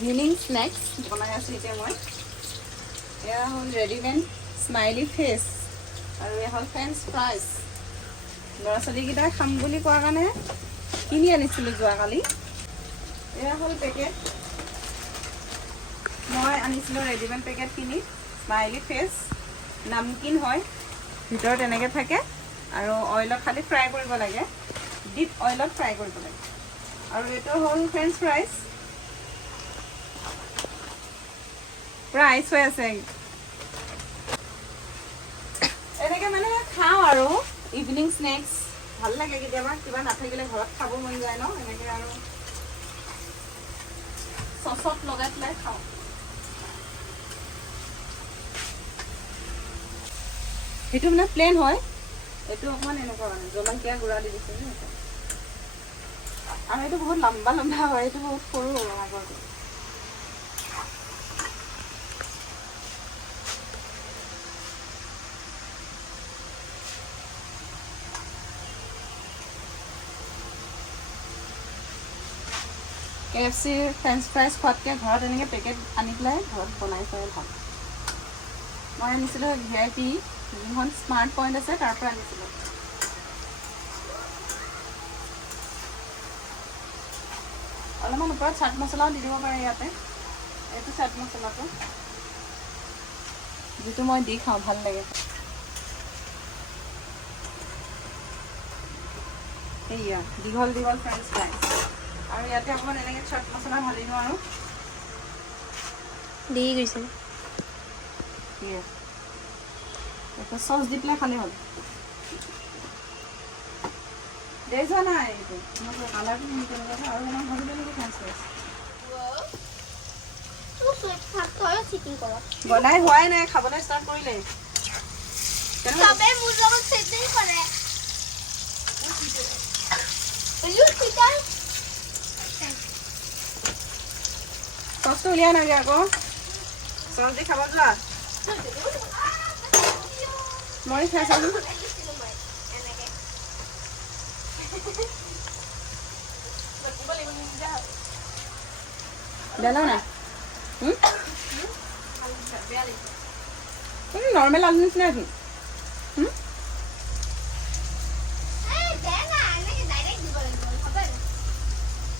Evening snakes বনাই আছোঁ এতিয়া মই। এয়া হ'ল ৰেডিমেড স্মাইলি ফেচ আৰু এয়া হ'ল ফ্ৰেঞ্চ ফ্ৰাইজ। ল'ৰা ছোৱালীকেইটাই খাম বুলি কোৱাৰ কাৰণে কিনি আনিছিলোঁ যোৱাকালি। এয়া হ'ল পেকেট, মই আনিছিলোঁ ৰেডিমেড পেকেট কিনি। স্মাইলি ফেচ নামকিন হয়, ভিতৰত এনেকৈ থাকে আৰু অইলত খালি ফ্ৰাই কৰিব লাগে, ডিপ অইলত ফ্ৰাই কৰিব লাগে। আৰু এইটো হ'ল ফ্ৰেঞ্চ ফ্ৰাইজ, পূৰা আইচ হৈ আছে। এনেকৈ মানে খাওঁ আৰু ইভিনিং স্নেক্স ভাল লাগে। কেতিয়াবা কিবা নাথাকিলে ঘৰত খাব মন যায় ন, এনেকৈ আৰু চচত লগাই পেলাই খাওঁ। সেইটো মানে প্লেন হয়, এইটো অকণমান এনেকুৱা মানে জলকীয়া গুড়া দি দিছে। আৰু এইটো বহুত লম্বা লম্বা হয়, এইটো বহুত সৰু হ'ব আগৰটো। KFC ফ্ৰেঞ্চ ফ্ৰাইজ খোৱাতকৈ ঘৰত এনেকৈ পেকেট আনি পেলাই ঘৰত বনাই খোৱাই ভাল। মই আনিছিলোঁ VIP যোনখন স্মাৰ্ট পইণ্ট আছে তাৰ পৰা আনিছিলোঁ। অলপমান ওপৰত চাট মছলাও দি দিব পাৰে ইয়াতে। এইটো চাট মছলাটো যিটো মই দি খাওঁ, ভাল লাগে। এইয়া দীঘল দীঘল ফ্ৰেঞ্চ ফ্ৰাইজ। আৰু ইয়াতে অকণমান এনেকৈ চাট মছলা ঢালি দিওঁ আৰু দি গৈছে। এটা চচ দি পেলাই খালে হ'ল। দেৰি যোৱা নাই এইটো কালাৰটো কেনেকুৱা আৰু অকণমান ভাজিব নেকি ফ্ৰেঞ্চ ফ্ৰাইজ। বনাই হোৱাই নাই, খাবলৈ ষ্টাৰ্ট কৰিলে। চচটো উলিয়াই নাগে আকৌ, চচ দি খাব যোৱা। মই খাইছোঁ বেলা নাই নৰ্মেল আলু নিচিনা